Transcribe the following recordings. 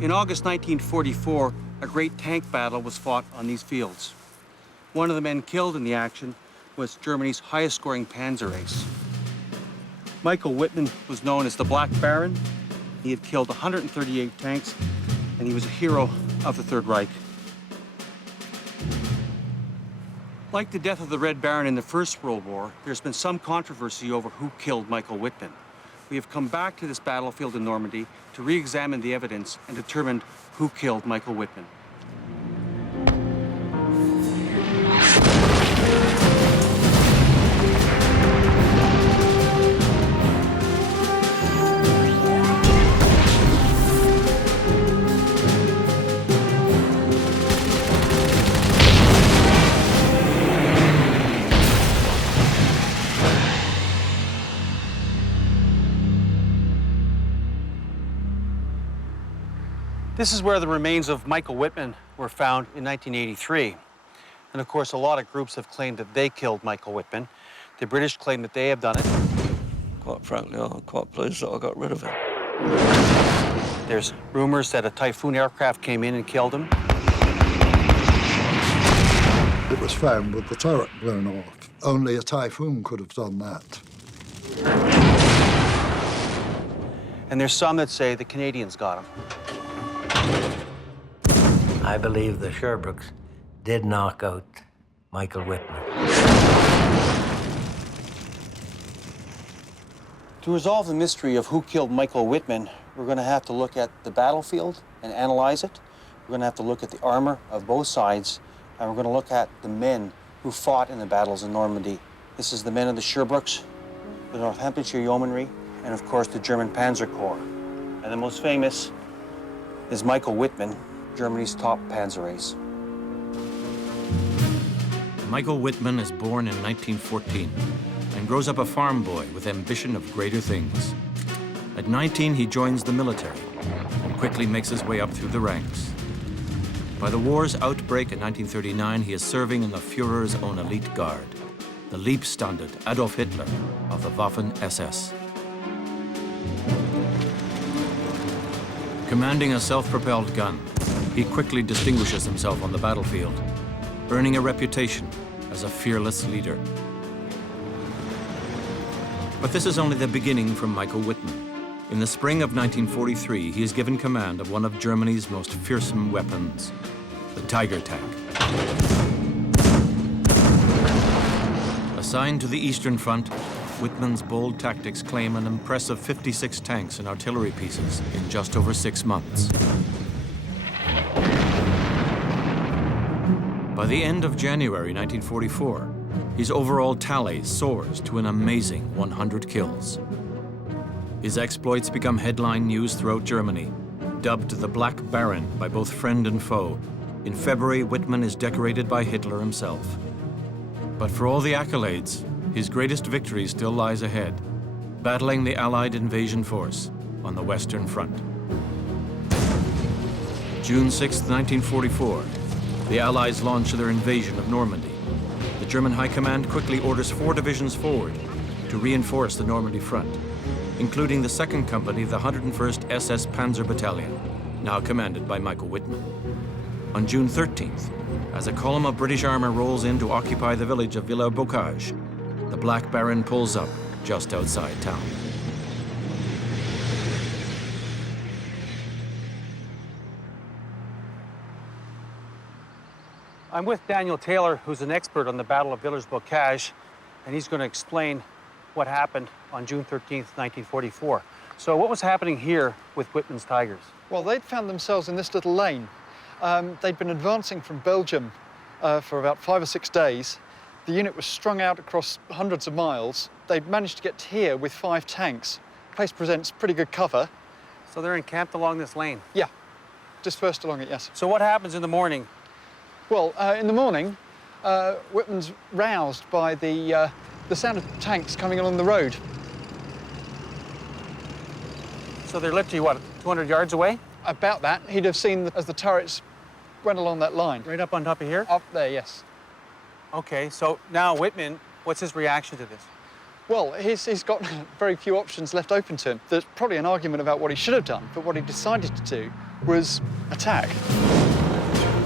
In August 1944, a great tank battle was fought on these fields. One of the men killed in the action was Germany's highest-scoring Panzer Ace. Michael Wittmann was known as the Black Baron. He had killed 138 tanks, and he was a hero of the Third Reich. Like the death of the Red Baron in the First World War, there's been some controversy over who killed Michael Wittmann. We have come back to this battlefield in Normandy to re-examine the evidence and determine who killed Michael Wittmann. This is where the remains of Michael Wittmann were found in 1983. And of course, a lot of groups have claimed that they killed Michael Wittmann. The British claim that they have done it. Quite frankly, I'm quite pleased that I got rid of it. There's rumors that a Typhoon aircraft came in and killed him. It was found with the turret blown off. Only a Typhoon could have done that. And there's some that say the Canadians got him. I believe the Sherbrooks did knock out Michael Wittmann. To resolve the mystery of who killed Michael Wittmann, we're going to have to look at the battlefield and analyze it. We're going to have to look at the armor of both sides, and we're going to look at the men who fought in the battles in Normandy. This is the men of the Sherbrooks, the Northamptonshire Yeomanry, and of course the German Panzer Corps. And the most famous is Michael Wittmann, Germany's top Panzer Ace. Michael Wittmann is born in 1914 and grows up a farm boy with ambition of greater things. At 19, he joins the military and quickly makes his way up through the ranks. By the war's outbreak in 1939, he is serving in the Führer's own elite guard, the Leibstandard Adolf Hitler of the Waffen-SS. Commanding a self-propelled gun, he quickly distinguishes himself on the battlefield, earning a reputation as a fearless leader. But this is only the beginning for Michael Wittmann. In the spring of 1943, he is given command of one of Germany's most fearsome weapons, the Tiger tank. Assigned to the Eastern Front, Wittmann's bold tactics claim an impressive 56 tanks and artillery pieces in just over 6 months. By the end of January 1944, his overall tally soars to an amazing 100 kills. His exploits become headline news throughout Germany. Dubbed the Black Baron by both friend and foe, in February, Wittmann is decorated by Hitler himself. But for all the accolades, his greatest victory still lies ahead, battling the Allied invasion force on the Western Front. June 6, 1944, the Allies launch their invasion of Normandy. The German High Command quickly orders 4 divisions forward to reinforce the Normandy front, including the 2nd Company, the 101st SS Panzer Battalion, now commanded by Michael Wittmann. On June 13th, as a column of British armor rolls in to occupy the village of Villers-Bocage, the Black Baron pulls up just outside town. I'm with Daniel Taylor, who's an expert on the Battle of Villers-Bocage, and he's going to explain what happened on June 13th, 1944. So what was happening here with Wittmann's Tigers? Well, they'd found themselves in this little lane. They'd been advancing from Belgium for about 5 or 6 days. The unit was strung out across hundreds of miles. They'd managed to get here with 5 tanks. The place presents pretty good cover. So they're encamped along this lane? Yeah, dispersed along it, yes. So what happens in the morning? Well, in the morning, Wittmann's roused by the sound of tanks coming along the road. So they're literally, what, 200 yards away? About that. He'd have seen as the turrets went along that line. Right up on top of here? Up there, yes. Okay, so now Wittmann, what's his reaction to this? Well, he's got very few options left open to him. There's probably an argument about what he should have done, but what he decided to do was attack.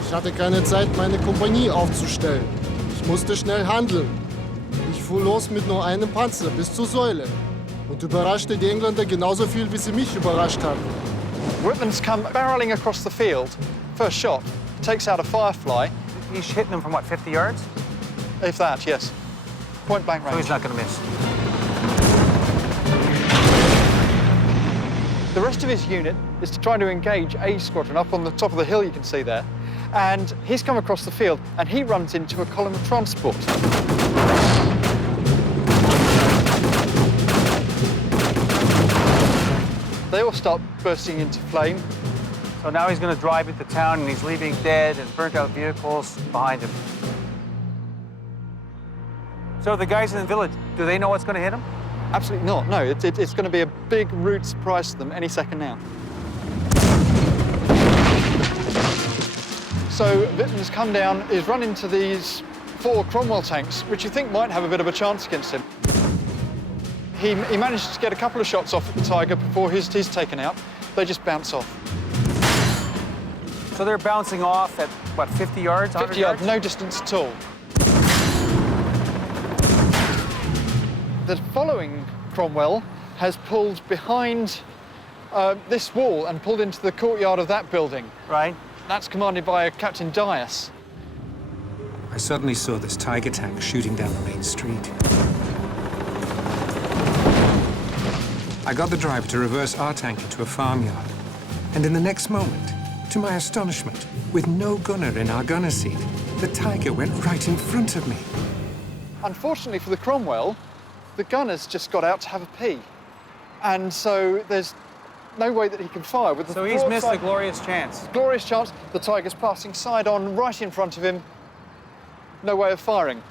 Ich hatte keine Zeit, meine Kompanie aufzustellen. Ich musste schnell handeln. Ich fuhr los mit nur einem Panzer bis zur Säule und überraschte die Engländer genauso viel, wie sie mich überrascht hatten. Wittmann's come barreling across the field. First shot, takes out a Firefly. He's hitting them from, what, 50 yards? If that, yes. Point blank range. So he's not going to miss. The rest of his unit is to try to engage A squadron up on the top of the hill you can see there. And he's come across the field and he runs into a column of transport. They all start bursting into flame. So now he's going to drive into town and he's leaving dead and burnt out vehicles behind him. So the guys in the village, do they know what's going to hit them? Absolutely not, no. It's going to be a big rude surprise to them any second now. So Wittmann's come down, he's run into these 4 Cromwell tanks, which you think might have a bit of a chance against him. He managed to get a couple of shots off at the Tiger before he's taken out. They just bounce off. So they're bouncing off at, what, 50 yards? 50 yards, no distance at all. The following Cromwell has pulled behind this wall and pulled into the courtyard of that building. Right. That's commanded by Captain Dias. I suddenly saw this Tiger tank shooting down the main street. I got the driver to reverse our tank into a farmyard. And in the next moment, to my astonishment, with no gunner in our gunner seat, the Tiger went right in front of me. Unfortunately for the Cromwell, the gunners just got out to have a pee. And so there's no way that he can fire. With the So he's missed a glorious chance. Glorious chance. The Tiger's passing side on right in front of him. No way of firing.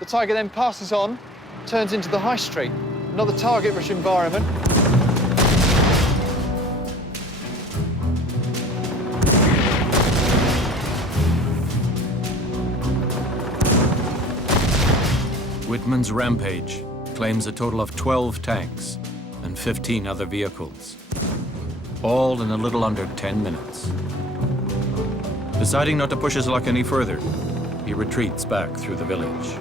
The Tiger then passes on, turns into the high street. Another target-rich environment. Wittmann's rampage claims a total of 12 tanks and 15 other vehicles, all in a little under 10 minutes. Deciding not to push his luck any further, he retreats back through the village.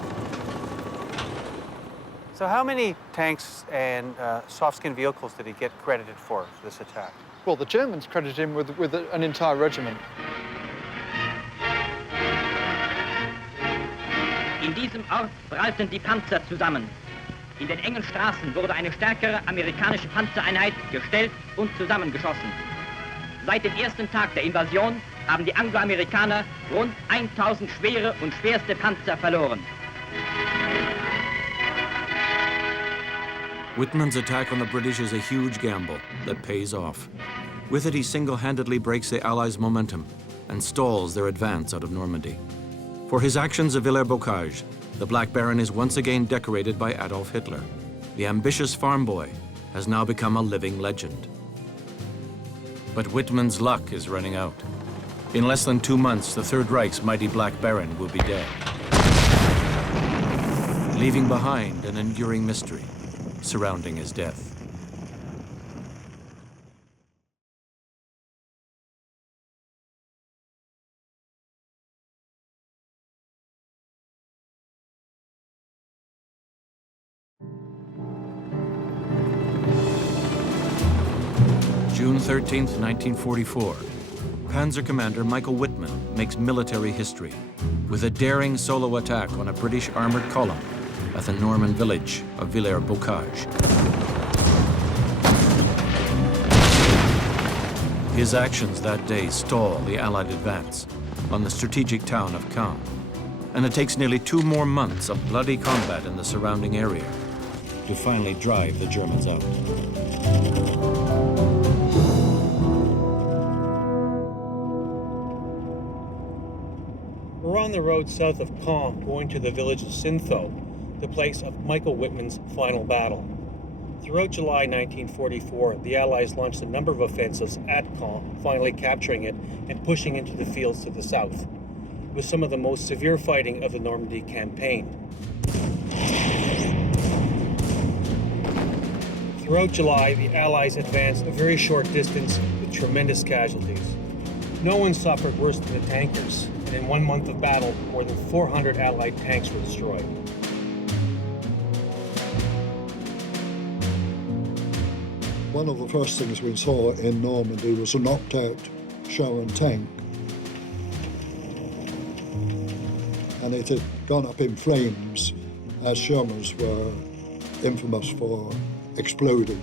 So how many tanks and soft-skin vehicles did he get credited for this attack? Well, the Germans credited him with an entire regiment. In diesem Ort prallten die Panzer zusammen. In den engen Straßen wurde eine stärkere amerikanische Panzereinheit gestellt und zusammengeschossen. Seit dem ersten Tag der Invasion haben die Angloamerikaner rund 1000 schwere und schwerste Panzer verloren. Wittmann's attack on the British is a huge gamble that pays off. With it, he single-handedly breaks the Allies' momentum and stalls their advance out of Normandy. For his actions at Villers-Bocage, the Black Baron is once again decorated by Adolf Hitler. The ambitious farm boy has now become a living legend. But Wittmann's luck is running out. In less than 2 months, the Third Reich's mighty Black Baron will be dead, leaving behind an enduring mystery surrounding his death. June 13th, 1944, Panzer Commander Michael Wittmann makes military history with a daring solo attack on a British armored column at the Norman village of Villers-Bocage. His actions that day stall the Allied advance on the strategic town of Caen, and it takes nearly 2 more months of bloody combat in the surrounding area to finally drive the Germans out. We're on the road south of Caen, going to the village of Sintho, the place of Michael Wittmann's final battle. Throughout July 1944, the Allies launched a number of offensives at Caen, finally capturing it and pushing into the fields to the south, with some of the most severe fighting of the Normandy campaign. Throughout July, the Allies advanced a very short distance with tremendous casualties. No one suffered worse than the tankers, and in 1 month of battle, more than 400 Allied tanks were destroyed. One of the first things we saw in Normandy was a knocked-out Sherman tank. And it had gone up in flames, as Shermans were infamous for exploding,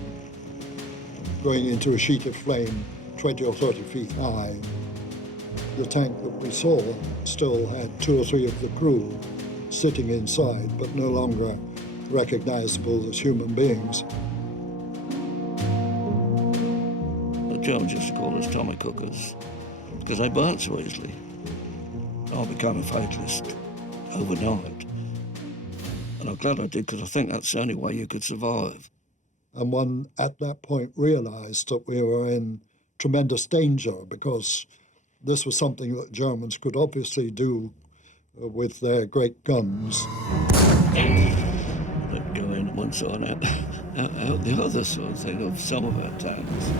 going into a sheet of flame 20 or 30 feet high. The tank that we saw still had 2 or 3 of the crew sitting inside, but no longer recognizable as human beings. The Germans used to call us Tommy Cookers because they burnt so easily. I became a fatalist overnight. And I'm glad I did, because I think that's the only way you could survive. And one at that point realized that we were in tremendous danger, because this was something that Germans could obviously do with their great guns. They'd go in one side, out the other sort of thing of some of our tanks.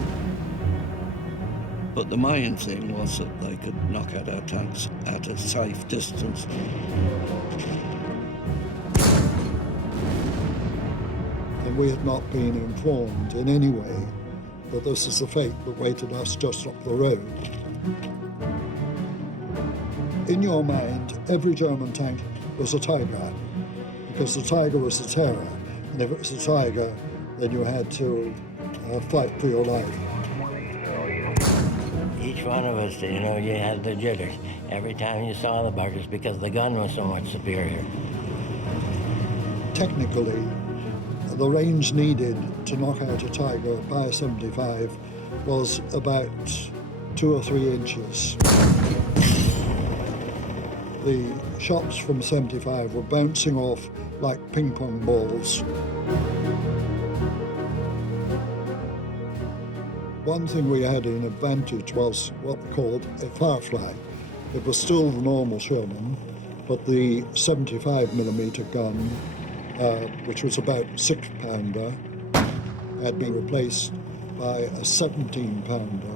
But the main thing was that they could knock out our tanks at a safe distance. And we had not been informed in any way that this is the fate that waited us just up the road. In your mind, every German tank was a Tiger, because the Tiger was the terror, and if it was a Tiger, then you had to fight for your life. Each one of us, you know, you had the jitters every time you saw the buggers, because the gun was so much superior. Technically, the range needed to knock out a Tiger by 75 was about 2 or 3 inches. The shots from 75 were bouncing off like ping pong balls. One thing we had in advantage was what we called a Firefly. It was still the normal Sherman, but the 75mm gun, which was about 6-pounder, had been replaced by a 17-pounder.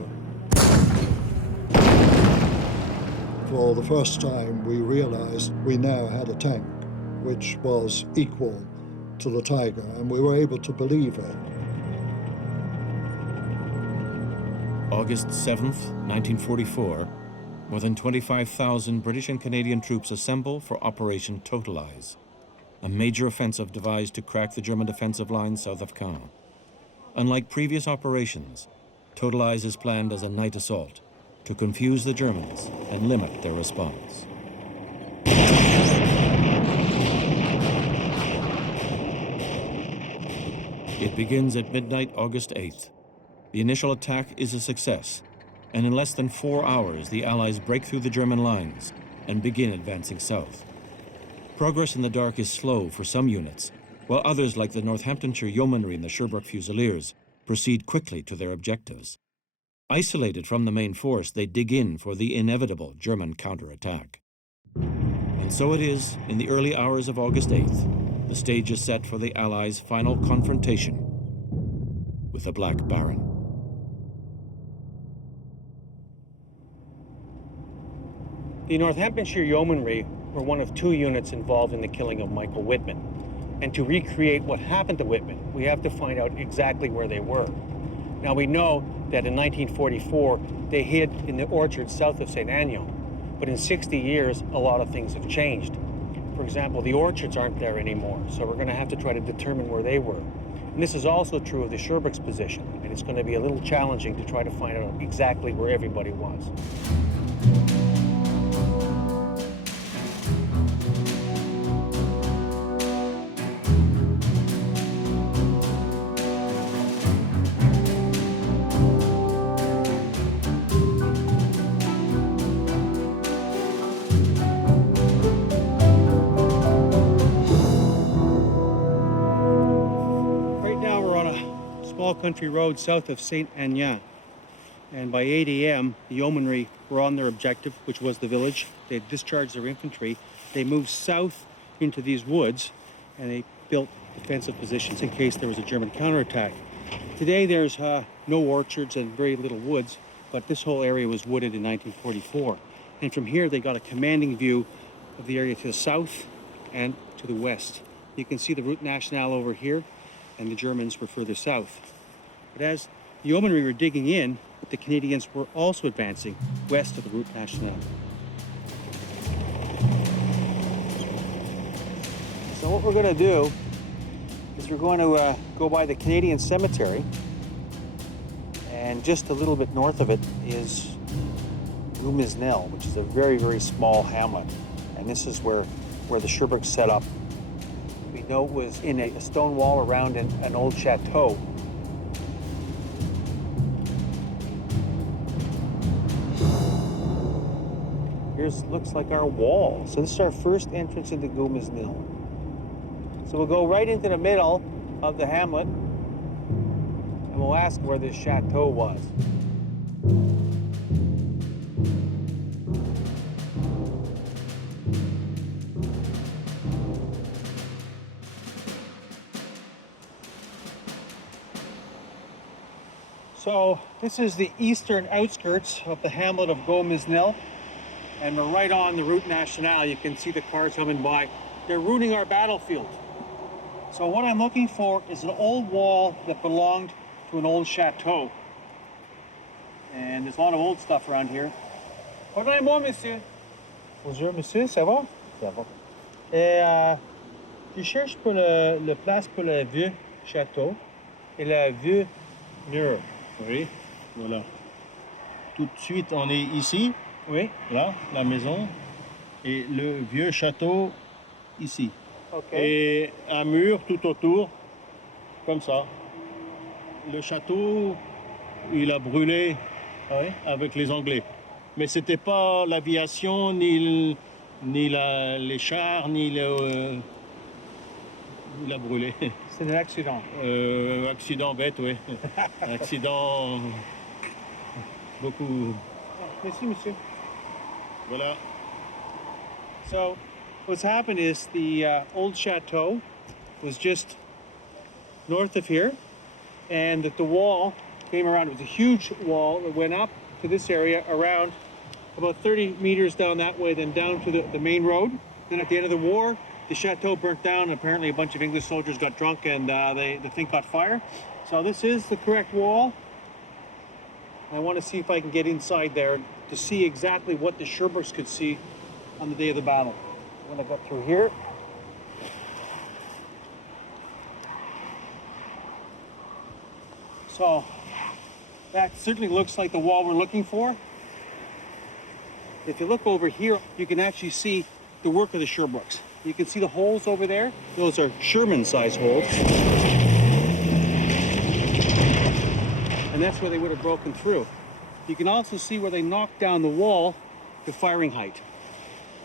For the first time, we realized we now had a tank which was equal to the Tiger, and we were able to believe it. August 7th, 1944, more than 25,000 British and Canadian troops assemble for Operation Totalize, a major offensive devised to crack the German defensive lines south of Caen. Unlike previous operations, Totalize is planned as a night assault to confuse the Germans and limit their response. It begins at midnight, August 8th. The initial attack is a success, and in less than 4 hours, the Allies break through the German lines and begin advancing south. Progress in the dark is slow for some units, while others, like the Northamptonshire Yeomanry and the Sherbrooke Fusiliers, proceed quickly to their objectives. Isolated from the main force, they dig in for the inevitable German counterattack. And so it is, in the early hours of August 8th, the stage is set for the Allies' final confrontation with the Black Baron. The Northamptonshire Yeomanry were one of 2 units involved in the killing of Michael Wittmann. And to recreate what happened to Wittmann, we have to find out exactly where they were. Now, we know that in 1944, they hid in the orchard south of St. Agnon. But in 60 years, a lot of things have changed. For example, the orchards aren't there anymore, so we're going to have to try to determine where they were. And this is also true of the Sherbrooke's position, and it's going to be a little challenging to try to find out exactly where everybody was. Country road south of St. Agnan, and by 8 a.m. the Yeomanry were on their objective, which was the village. They had discharged their infantry. They moved south into these woods, and they built defensive positions in case there was a German counterattack. Today there's no orchards and very little woods, but this whole area was wooded in 1944. And from here, they got a commanding view of the area to the south and to the west. You can see the Route Nationale over here, and the Germans were further south. But as the yeomanry were digging in, the Canadians were also advancing west of the Route Nationale. So what we're going to do is we're going to go by the Canadian cemetery, and just a little bit north of it is Gumisnel, which is a very, very small hamlet. And this is where the Sherbrooke set up. We know it was in a stone wall around an old chateau. Here's, looks like our wall. So this is our first entrance into Gumisnel. So we'll go right into the middle of the hamlet, and we'll ask where this chateau was. So this is the eastern outskirts of the hamlet of Gumisnel, and we're right on the Route Nationale. You can see the cars coming by. They're routing our battlefield. So what I'm looking for is an old wall that belonged to an old chateau. And there's a lot of old stuff around here. Pardonnez-moi, monsieur. Bonjour, monsieur, ça va? Ça va. Et je cherche pour le place pour le vieux château et le vieux mur. Oui, voilà. Tout de suite, on est ici. Oui. Là, la maison. Et le vieux château, ici. Ok. Et un mur tout autour, comme ça. Le château, il a brûlé avec les Anglais. Mais c'était pas l'aviation, ni les chars, ni le... il a brûlé. C'est un accident. Accident bête, oui. Accident... beaucoup... Merci, monsieur. Voilà. So, what's happened is the old chateau was just north of here, and that the wall came around. It was a huge wall that went up to this area, around about 30 meters down that way, then down to the main road. Then at the end of the war, the chateau burnt down, and apparently a bunch of English soldiers got drunk, and the thing caught fire. So this is the correct wall. I want to see if I can get inside there to see exactly what the Sherbrooks could see on the day of the battle. When I got through here. So that certainly looks like the wall we're looking for. If you look over here, you can actually see the work of the Sherbrooks. You can see the holes over there. Those are Sherman-sized holes. And that's where they would have broken through. You can also see where they knocked down the wall to firing height.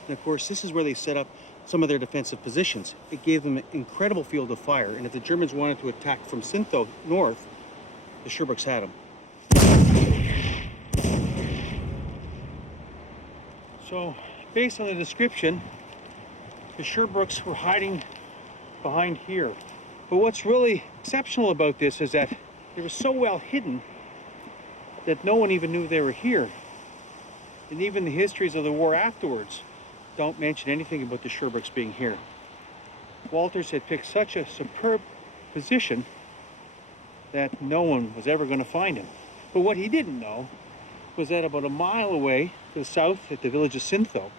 And of course, this is where they set up some of their defensive positions. It gave them an incredible field of fire, and if the Germans wanted to attack from Sinto north, the Sherbrooks had them. So, based on the description, the Sherbrooks were hiding behind here. But what's really exceptional about this is that they were so well hidden that no one even knew they were here. And even the histories of the war afterwards don't mention anything about the Sherbrooks being here. Walters had picked such a superb position that no one was ever going to find him. But what he didn't know was that about a mile away to the south at the village of Sintho,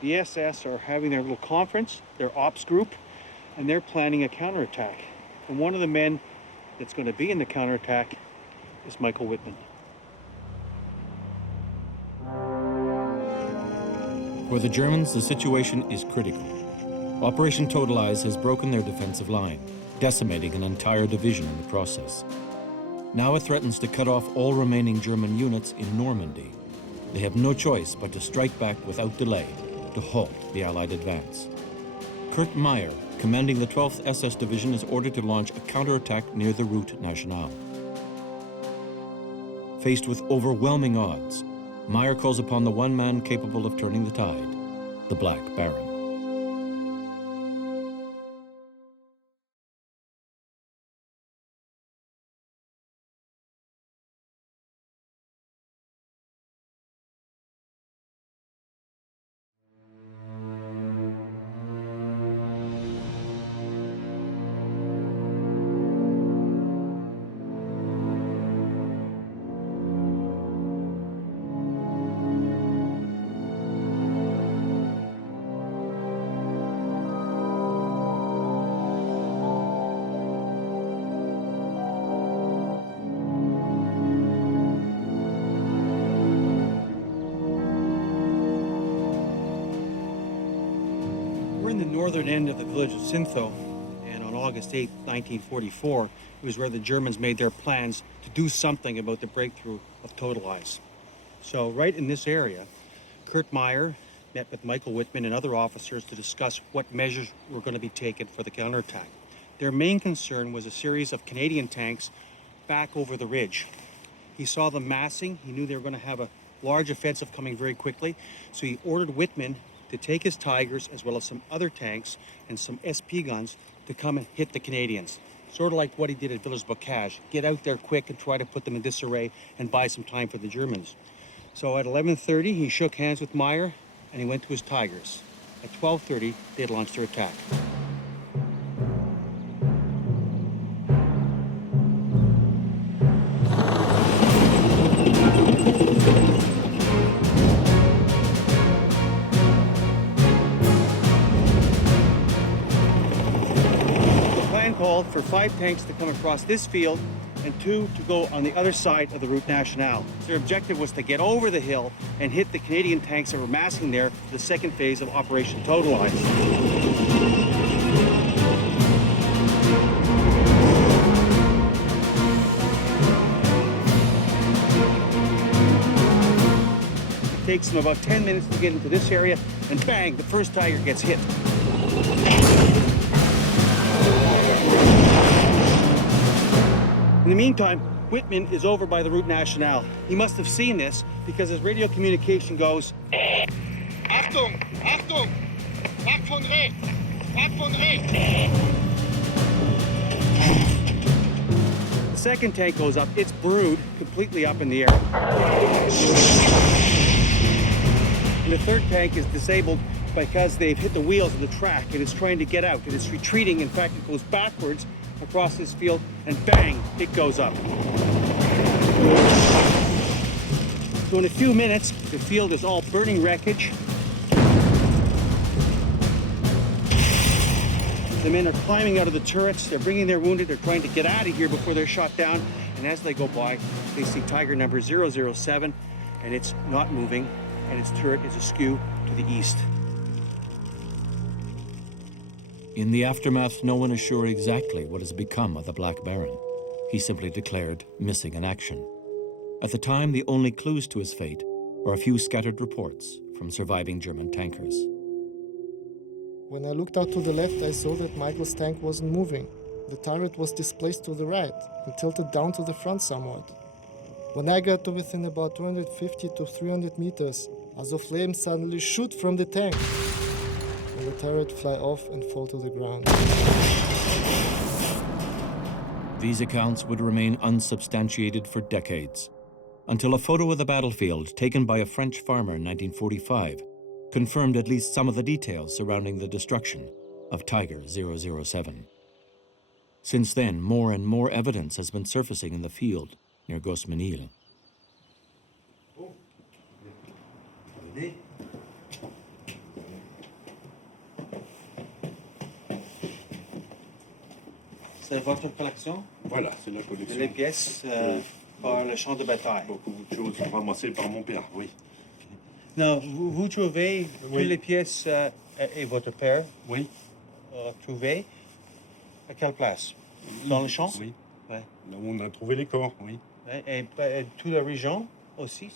the SS are having their little conference, their ops group, and they're planning a counterattack. And one of the men that's going to be in the counterattack is Michael Wittmann. For the Germans, the situation is critical. Operation Totalize has broken their defensive line, decimating an entire division in the process. Now it threatens to cut off all remaining German units in Normandy. They have no choice but to strike back without delay to halt the Allied advance. Kurt Meyer, commanding the 12th SS Division, is ordered to launch a counterattack near the Route Nationale. Faced with overwhelming odds, Meyer calls upon the one man capable of turning the tide, the Black Baron. northern end of the village of Syntho, and on August 8, 1944, it was where the Germans made their plans to do something about the breakthrough of Totalize. So right in this area, Kurt Meyer met with Michael Wittmann and other officers to discuss what measures were going to be taken for the counterattack. Their main concern was a series of Canadian tanks back over the ridge. He saw them massing. He knew they were going to have a large offensive coming very quickly, so he ordered Wittmann to take his Tigers as well as some other tanks and some SP guns to come and hit the Canadians. Sort of like what he did at Villers-Bocage. Get out there quick and try to put them in disarray and buy some time for the Germans. So at 11:30, he shook hands with Meyer and he went to his Tigers. At 12:30, they had launched their attack. The plan called for 5 tanks to come across this field and 2 to go on the other side of the Route Nationale. Their objective was to get over the hill and hit the Canadian tanks that were massing there for the second phase of Operation Totalize. It takes them about 10 minutes to get into this area, and bang, the first Tiger gets hit. In the meantime, Wittmann is over by the Route Nationale. He must have seen this because his radio communication goes, Achtung! Achtung! Pack von rechts! Pack von rechts! The second tank goes up. It's brewed completely up in the air. And the third tank is disabled because they've hit the wheels of the track and it's trying to get out. And it's retreating. In fact, it goes backwards across this field, and bang, it goes up. So in a few minutes, the field is all burning wreckage. The men are climbing out of the turrets, they're bringing their wounded, they're trying to get out of here before they're shot down, and as they go by, they see Tiger number 007, and it's not moving, and its turret is askew to the east. In the aftermath, no one is sure exactly what has become of the Black Baron. He simply declared missing in action. At the time, the only clues to his fate were a few scattered reports from surviving German tankers. When I looked out to the left, I saw that Michael's tank wasn't moving. The turret was displaced to the right and tilted down to the front somewhat. When I got to within about 250 to 300 meters, as a flame suddenly shoot from the tank, and the turret fly off and fall to the ground. These accounts would remain unsubstantiated for decades, until a photo of the battlefield taken by a French farmer in 1945 confirmed at least some of the details surrounding the destruction of Tiger 007. Since then, more and more evidence has been surfacing in the field near Gosmenil. C'est votre collection? Voilà, c'est la collection. Les pièces par le champ de bataille. Beaucoup de choses ramassées par mon père, oui. Non, vous trouvez toutes les pièces et votre père Oui. Trouvé à quelle place? Dans le champ? Oui. Ouais. Là où on a trouvé les corps, oui. Et toute la région aussi?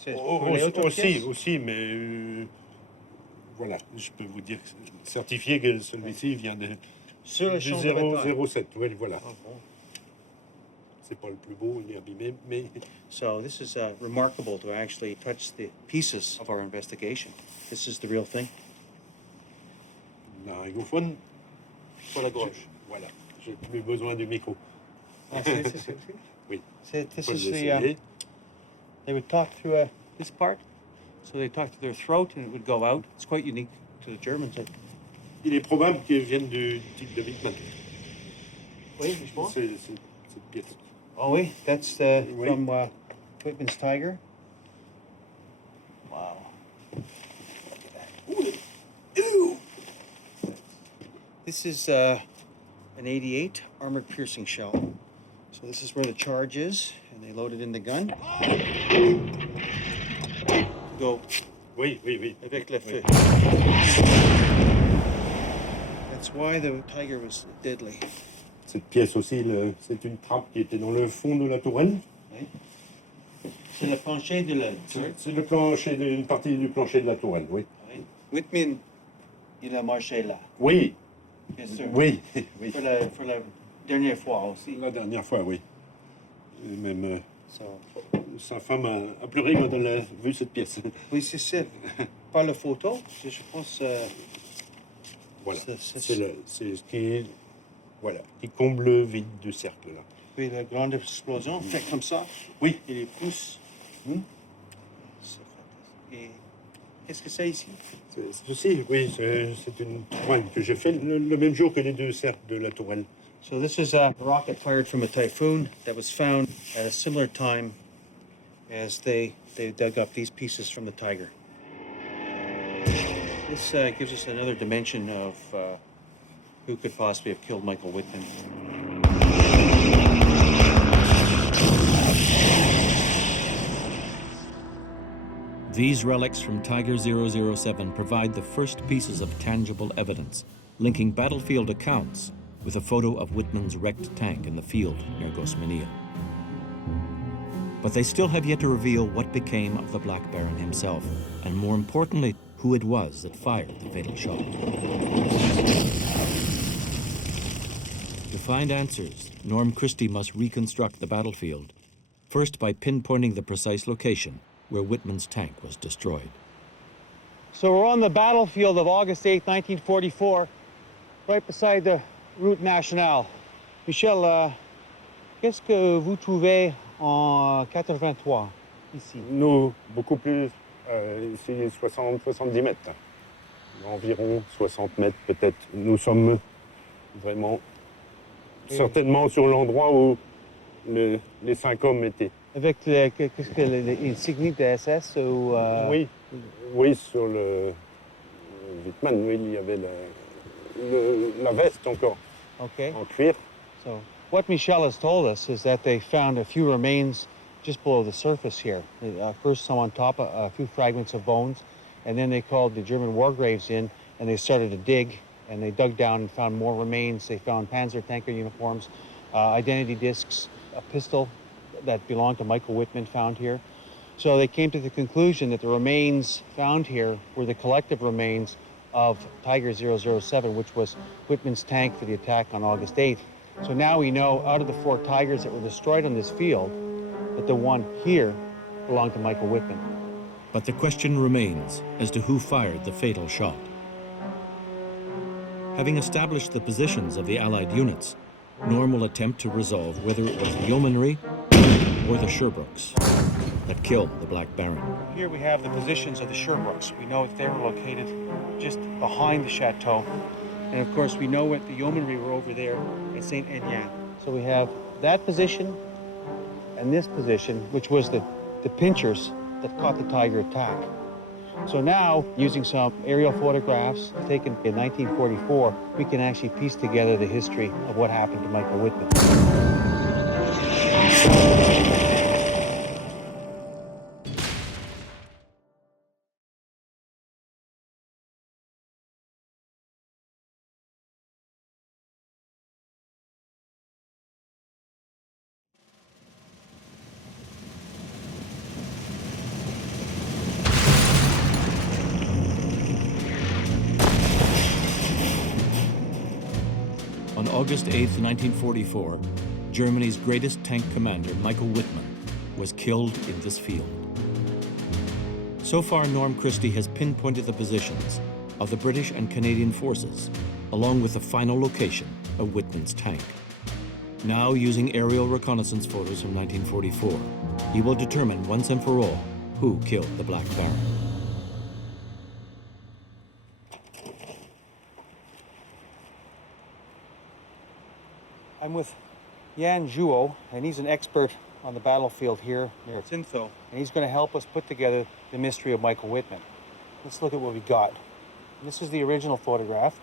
Aussi, mais voilà, je peux vous dire, certifié que celui-ci vient de... Sur le champ de bataille. 007, oui, voilà. Oh, bon. C'est pas le plus beau, il est abîmé, mais... So this is remarkable to actually touch the pieces of our investigation. This is the real thing. La rhigophone, Pour la gauche. voilà, j'ai plus besoin du micro. Ah, c'est Oui. This is the... they would talk through this part. So they talk to their throat and it would go out. It's quite unique to the Germans. Il est probable qu'ils viennent du type de Wittmann. Oui, je pense. C'est cette pièce. Oh oui, that's from Wittmann's Tiger. Wow. This is an 88 armored piercing shell. So this is where the charge is, and they load it in the gun. Go. Oui. Avec le feu. That's why the tiger was deadly. Cette pièce aussi, c'est une trappe qui était dans le fond de la tourelle. Oui. C'est le plancher de la tourelle. C'est le plancher, une partie du plancher de la tourelle, oui. Oui. Wittmann, il a marché là. Oui. Bien sûr. Oui. Oui. Pour la dernière fois aussi. La dernière fois, oui. Et même sa femme a pleuré quand elle a vu cette pièce. Oui, c'est ça. Par la photo, je pense. Voilà. C'est ce qui comble le vide du cercle là. Puis la grande explosion fait comme ça. Oui. Et les pouces. Et qu'est-ce que c'est ici? Ceci, oui, c'est une tourelle que j'ai fait le même jour que les deux cercles de la tourelle. So this is a rocket fired from a typhoon that was found at a similar time as they dug up these pieces from the tiger. This gives us another dimension of who could possibly have killed Michael Wittmann. These relics from Tiger 007 provide the first pieces of tangible evidence, linking battlefield accounts with a photo of Wittmann's wrecked tank in the field near Gosmania. But they still have yet to reveal what became of the Black Baron himself, and more importantly, who it was that fired the fatal shot. To find answers, Norm Christie must reconstruct the battlefield, first by pinpointing the precise location where Wittmann's tank was destroyed. So we're on the battlefield of August 8, 1944, right beside the route nationale. Michel, qu'est-ce que vous trouvez en 83 ici? Nous, beaucoup plus, ici 70 mètres. Environ 60 mètres peut-être. Nous sommes vraiment certainement sur l'endroit où les 5 hommes étaient. Avec l'insigne de SS ou... Oui, sur le Wittmann, oui, il y avait la veste encore, en cuir. So what Michel has told us is that they found a few remains just below the surface here. First some on top, a few fragments of bones, and then they called the German war graves in and they started to dig, and they dug down and found more remains. They found Panzer tanker uniforms, identity discs, a pistol that belonged to Michael Wittmann found here. So they came to the conclusion that the remains found here were the collective remains of Tiger 007, which was Wittmann's tank for the attack on August 8th. So now we know out of the 4 Tigers that were destroyed on this field, that the one here belonged to Michael Wittmann. But the question remains as to who fired the fatal shot. Having established the positions of the Allied units, Norm will attempt to resolve whether it was the Yeomanry or the Sherbrooks that killed the Black Baron. Here we have the positions of the Sherbrooks. We know that they were located just behind the chateau. And of course, we know that the Yeomanry were over there at St. Aignan. So we have that position and this position, which was the pinchers that caught the Tiger attack. So now, using some aerial photographs taken in 1944, we can actually piece together the history of what happened to Michael Wittmann. On August 8, 1944, Germany's greatest tank commander, Michael Wittmann, was killed in this field. So far, Norm Christie has pinpointed the positions of the British and Canadian forces, along with the final location of Wittmann's tank. Now, using aerial reconnaissance photos from 1944, he will determine once and for all who killed the Black Baron. I'm with Jan Juo, and he's an expert on the battlefield here near Tinto, and he's going to help us put together the mystery of Michael Wittmann. Let's look at what we got. This is the original photograph.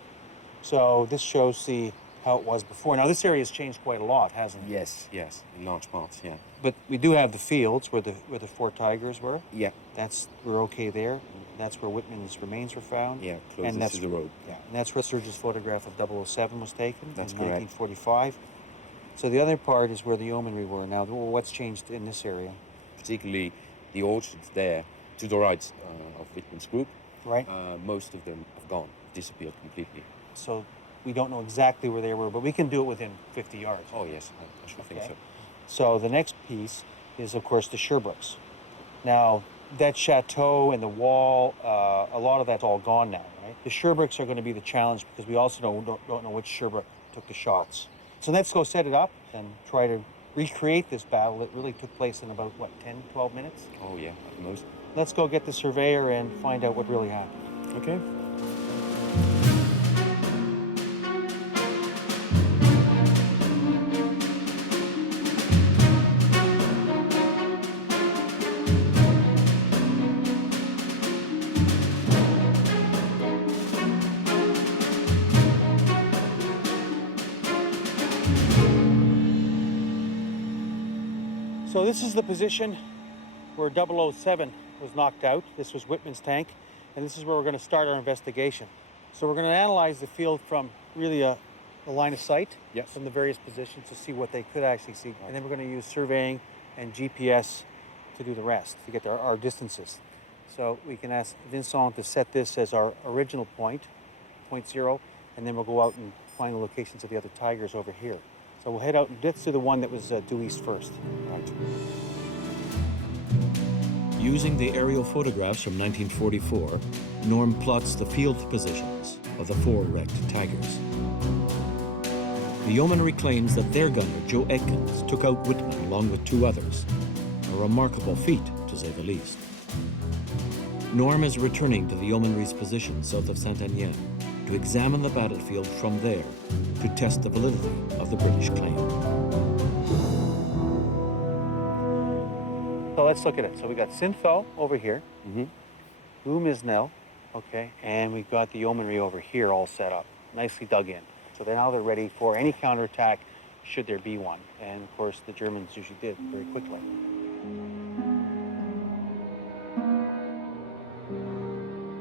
So this shows the how it was before. Now, this area has changed quite a lot, hasn't it? Yes, yes, in large parts, yeah. But we do have the fields where the 4 tigers were. Yeah. We're okay there. That's where Wittmann's remains were found. Yeah, closest to the road. Yeah, and that's where Sturge's photograph of 007 was taken That's in correct. 1945. So the other part is where the yeomanry were. Now, what's changed in this area? Particularly the orchards there, to the right of Wittmann's group. Right. Most of them have gone, disappeared completely. So we don't know exactly where they were, but we can do it within 50 yards. Oh, yes, I should think so. So the next piece is, of course, the Sherbroughs. Now, that chateau and the wall, a lot of that's all gone now, right? The Sherbroughs are going to be the challenge because we also don't know which Sherbrough took the shots. So let's go set it up and try to recreate this battle that really took place in about, 10, 12 minutes? Oh, yeah, at most. Let's go get the surveyor and find out what really happened. Okay. So this is the position where 007 was knocked out. This was Wittmann's tank, and this is where we're going to start our investigation. So we're going to analyze the field from really a line of sight from the various positions to see what they could actually see. And then we're going to use surveying and GPS to do the rest, to get our distances. So we can ask Vincent to set this as our original point 0, and then we'll go out and find the locations of the other tigers over here. So we'll head out and let's do the one that was due east first. Right. Using the aerial photographs from 1944, Norm plots the field positions of the 4 wrecked tigers. The yeomanry claims that their gunner, Joe Atkins, took out Wittmann along with 2 others, a remarkable feat, to say the least. Norm is returning to the yeomanry's position south of Saint-Aignan to examine the battlefield from there to test the validity of the British claim. So let's look at it. So we got Syntho over here, Misnel, okay, and we've got the yeomanry over here all set up, nicely dug in. So now they're ready for any counterattack should there be one. And of course, the Germans usually did very quickly.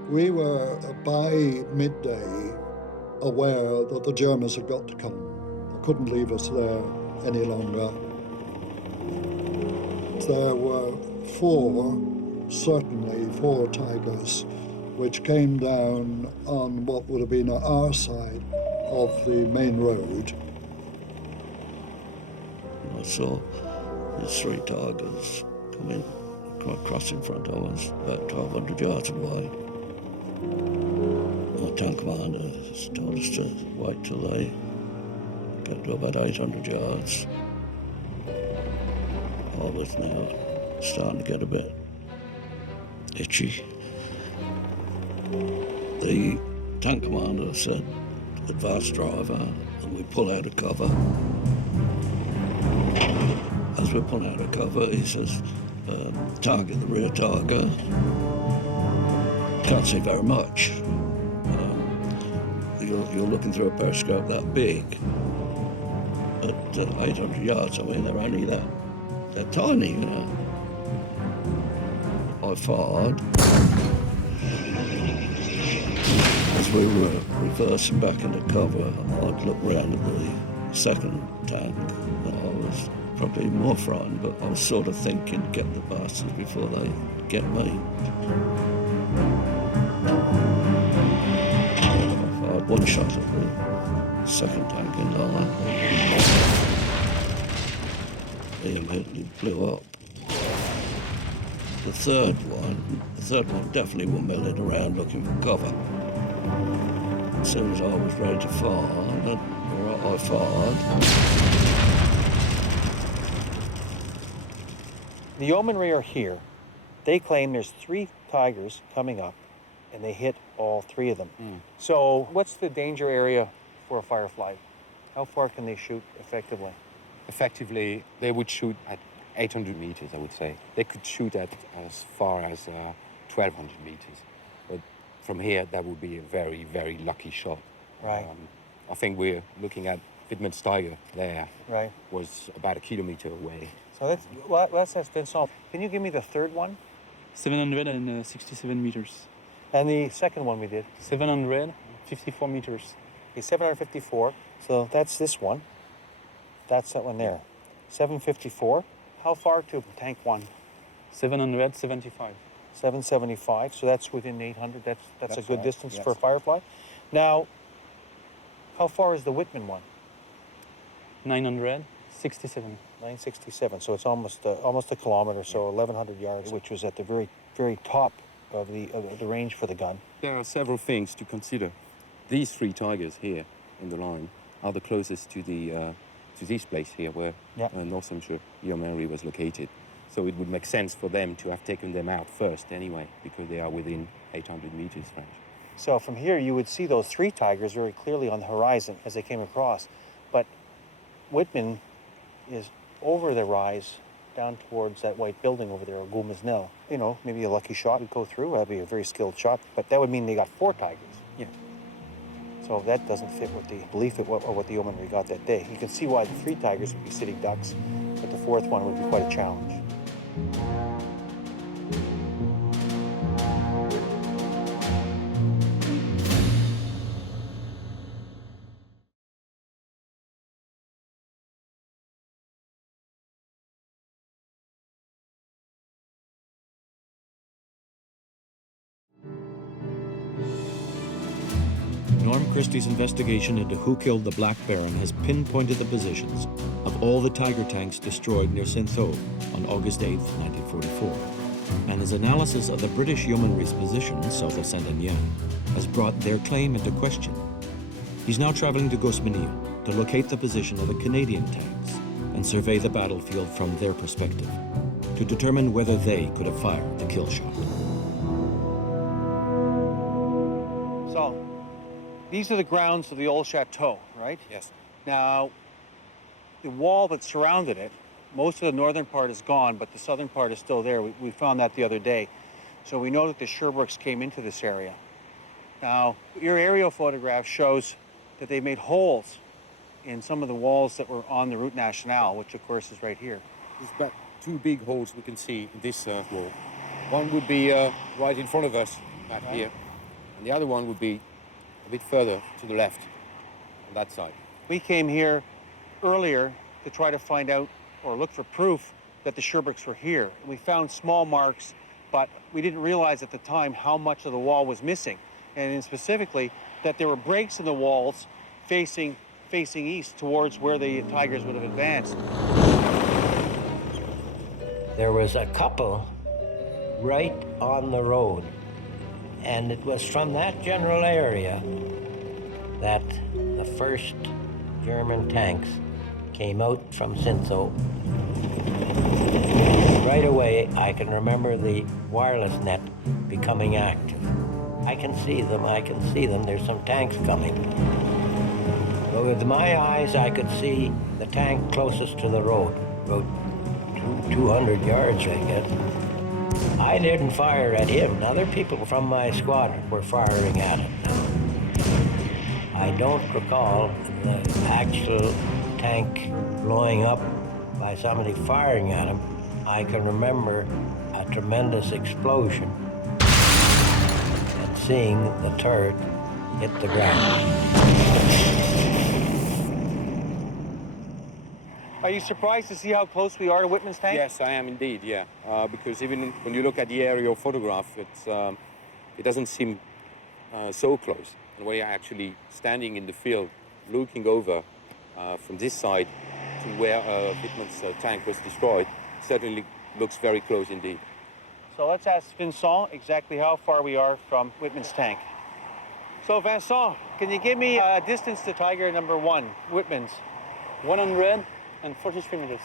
We were, by midday, aware that the Germans had got to come. They couldn't leave us there any longer. There were 4, certainly 4 tigers, which came down on what would have been our side of the main road. I saw the 3 tigers come across in front of us, about 1,200 yards away. My tank commander told us to wait till they get to about 800 yards. I was now starting to get a bit itchy. The tank commander said, advance driver, and we pull out of cover. As we're pulling out of cover, he says, target the rear tiger. Can't see very much. You're looking through a periscope that big. At 800 yards, I mean, they're only they're tiny, you know. I fired. As we were reversing back into cover, I'd look round at the second tank. I was probably more frightened, but I was sort of thinking, get the bastards before they get me. I fired one shot at the second tank in line. He immediately blew up. The third one definitely were milling around looking for cover. As soon as I was ready to fire, I fired. The yeomanry are here. They claim there's 3 tigers coming up, and they hit all 3 of them. So what's the danger area for a Firefly? How far can they shoot effectively? Effectively, they would shoot at 800 meters, I would say. They could shoot at as far as 1,200 meters. But from here, that would be a very, very lucky shot. Right. I think we're looking at Wittmann's tiger there Right. was about a kilometer away. So that's been solved. Can you give me the third one? 767 meters. And the second one we did? 754 meters. Okay, 754. So that's this one. That's that one there. 754. How far to tank one? 775. 775. So that's within 800. That's a good right, distance yes. for a Firefly. Now, how far is the Wittmann one? 967. 967. So it's almost a kilometer, so 1,100 yards, which was at the very, very top of the range for the gun. There are several things to consider. These three tigers here in the line are the closest to this place here where Northamptonshire Yeomanry was located. So it would make sense for them to have taken them out first anyway, because they are within 800 meters range. So from here, you would see those three tigers very clearly on the horizon as they came across. But Wittmann is over the rise down towards that white building over there, Gulmasnell. You know, maybe a lucky shot would go through. That'd be a very skilled shot. But that would mean they got 4 tigers. Yeah. So that doesn't fit with the belief of what the yeomanry got that day. You can see why the 3 tigers would be sitting ducks, but the 4th one would be quite a challenge. Norm Christie's investigation into who killed the Black Baron has pinpointed the positions of all the Tiger tanks destroyed near Saint-Thau on August 8, 1944. And his analysis of the British yeomanry's position south of Saint-Denis has brought their claim into question. He's now traveling to Gosminier to locate the position of the Canadian tanks and survey the battlefield from their perspective to determine whether they could have fired the kill shot. So, these are the grounds of the old chateau, right? Yes. Now, the wall that surrounded it, most of the northern part is gone, but the southern part is still there. We found that the other day. So we know that the Sherbrooks came into this area. Now, your aerial photograph shows that they made holes in some of the walls that were on the Route Nationale, which of course is right here. There's about 2 big holes we can see in this wall. One would be right in front of us, back here, and the other one would be a bit further to the left, on that side. We came here earlier to try to find out or look for proof that the Sherbrooks were here. We found small marks, but we didn't realize at the time how much of the wall was missing, and specifically that there were breaks in the walls facing east towards where the Tigers would have advanced. There was a couple right on the road, and it was from that general area that the first German tanks came out from Saint-Thau. Right away, I can remember the wireless net becoming active. I can see them, there's some tanks coming. But with my eyes, I could see the tank closest to the road, about 200 yards, I guess. I didn't fire at him. Other people from my squadron were firing at him now. I don't recall the actual tank blowing up by somebody firing at him. I can remember a tremendous explosion and seeing the turret hit the ground. Are you surprised to see how close we are to Wittmann's tank? Yes, I am indeed, yeah. Because even when you look at the aerial photograph, it doesn't seem so close. And when you're actually standing in the field, looking over from this side to where Wittmann's tank was destroyed, certainly looks very close indeed. So let's ask Vincent exactly how far we are from Wittmann's tank. So Vincent, can you give me a distance to Tiger number 1, Wittmann's? 143 meters.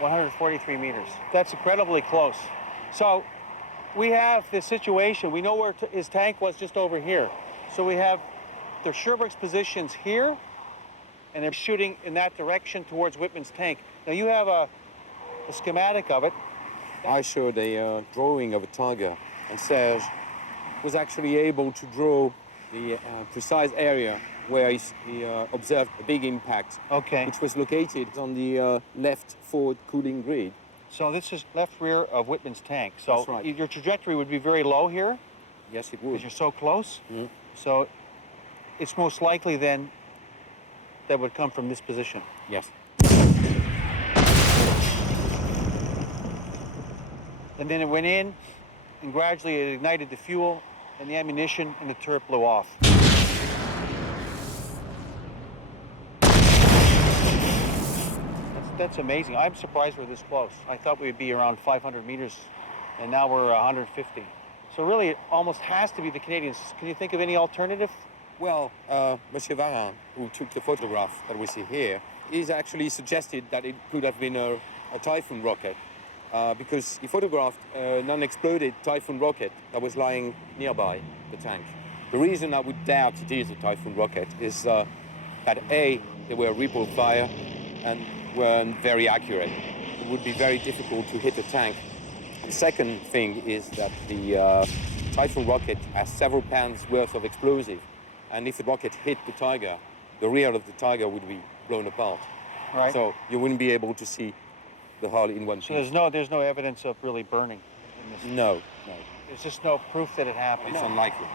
143 meters. That's incredibly close. So we have this situation. We know where his tank was, just over here. So we have the Sherbrooks positions here, and they're shooting in that direction towards Wittmann's tank. Now you have a schematic of it. I showed a drawing of a tiger, and Serge was actually able to draw the precise area where he observed a big impact, which was located on the left forward cooling grid. So this is left rear of Wittmann's tank. So That's right. your trajectory would be very low here? Yes, it would. Because you're so close? Mm-hmm. So it's most likely then that would come from this position. Yes. And then it went in, and gradually it ignited the fuel and the ammunition, and the turret blew off. That's amazing. I'm surprised we're this close. I thought we'd be around 500 meters, and now we're 150. So really, it almost has to be the Canadians. Can you think of any alternative? Well, Monsieur Varin, who took the photograph that we see here, he's actually suggested that it could have been a Typhoon rocket, because he photographed an unexploded Typhoon rocket that was lying nearby the tank. The reason I would doubt it is a Typhoon rocket is that A, they were ripple fire and weren't very accurate. It would be very difficult to hit a tank. The second thing is that the Typhoon rocket has several pounds worth of explosive, and if the rocket hit the Tiger, the rear of the Tiger would be blown apart. Right. So you wouldn't be able to see the hull in one So piece. there's no evidence of really burning in this. No. There's just no proof that it happened. It's unlikely.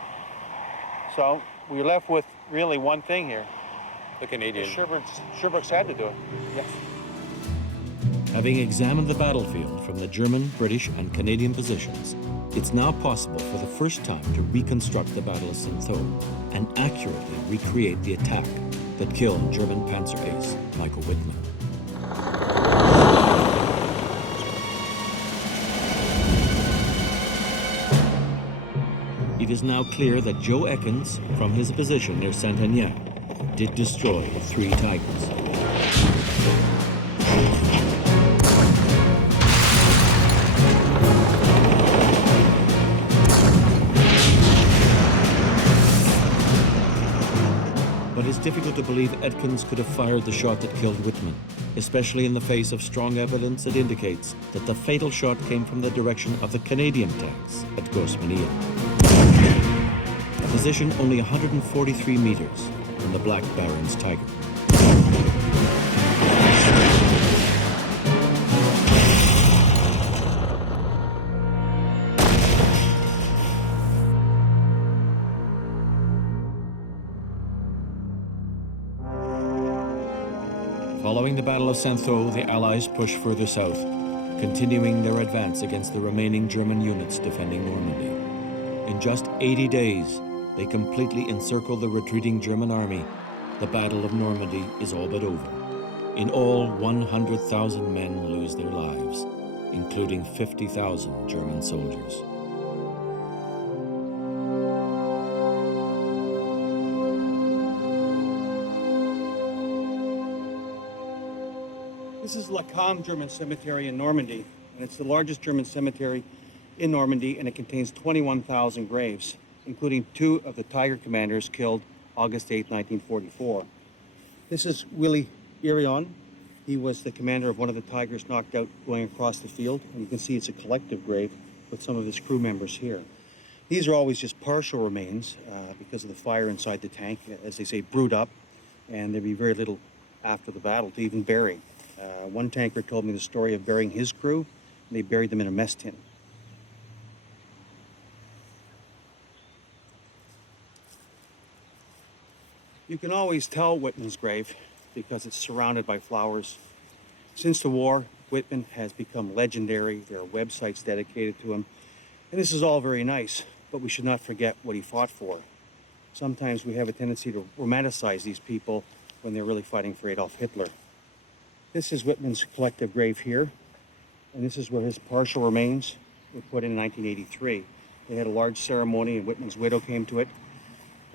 So we're left with really one thing here. The Canadian. Sherbrooke's had to do it. Yes. Having examined the battlefield from the German, British, and Canadian positions, it's now possible for the first time to reconstruct the Battle of Saint-Thô and accurately recreate the attack that killed German Panzer Ace Michael Wittmann. It is now clear that Joe Ekins, from his position near Saint-Aignan, did destroy 3 Tigers. But it's difficult to believe Ekins could have fired the shot that killed Wittmann, especially in the face of strong evidence that indicates that the fatal shot came from the direction of the Canadian tanks at Gosmania. A position only 143 meters from the Black Baron's Tiger. Following the Battle of Saint-Thô, the Allies pushed further south, continuing their advance against the remaining German units defending Normandy. In just 80 days, they completely encircled the retreating German army. The Battle of Normandy is all but over. In all, 100,000 men lose their lives, including 50,000 German soldiers. This is Lacam German Cemetery in Normandy, and it's the largest German cemetery in Normandy, and it contains 21,000 graves, including 2 of the Tiger commanders killed August 8, 1944. This is Willy Irion. He was the commander of one of the Tigers knocked out going across the field, and you can see it's a collective grave with some of his crew members here. These are always just partial remains because of the fire inside the tank, as they say, brewed up, and there'd be very little after the battle to even bury. One tanker told me the story of burying his crew, and they buried them in a mess tin. You can always tell Wittmann's grave because it's surrounded by flowers. Since the war, Wittmann has become legendary. There are websites dedicated to him. And this is all very nice, but we should not forget what he fought for. Sometimes we have a tendency to romanticize these people when they're really fighting for Adolf Hitler. This is Wittmann's collective grave here, and this is where his partial remains were put in 1983. They had a large ceremony, and Wittmann's widow came to it,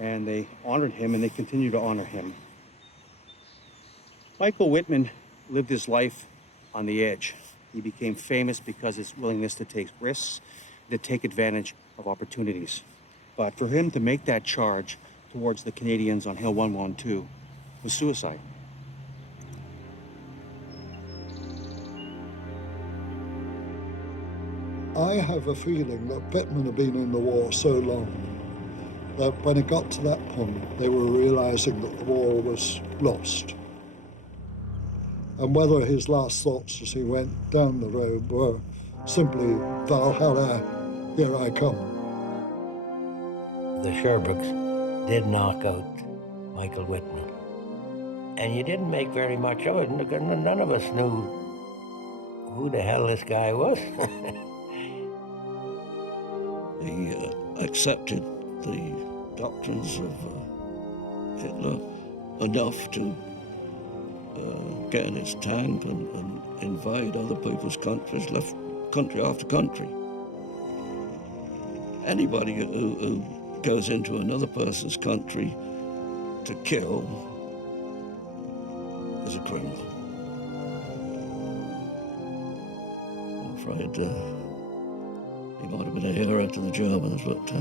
and they honored him, and they continue to honor him. Michael Wittmann lived his life on the edge. He became famous because of his willingness to take risks, to take advantage of opportunities. But for him to make that charge towards the Canadians on Hill 112 was suicide. I have a feeling that Wittmann had been in the war so long that when it got to that point, they were realizing that the war was lost. And whether his last thoughts as he went down the road were simply, Valhalla, here I come. The Sherbrookes did knock out Michael Wittmann. And you didn't make very much of it, because none of us knew who the hell this guy was. He accepted the doctrines of Hitler enough to get in his tank and invade other people's countries, left country after country. Anybody who goes into another person's country to kill is a criminal. I'm afraid he might have been a hero to the Germans, but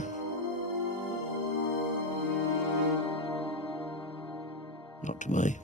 not to me.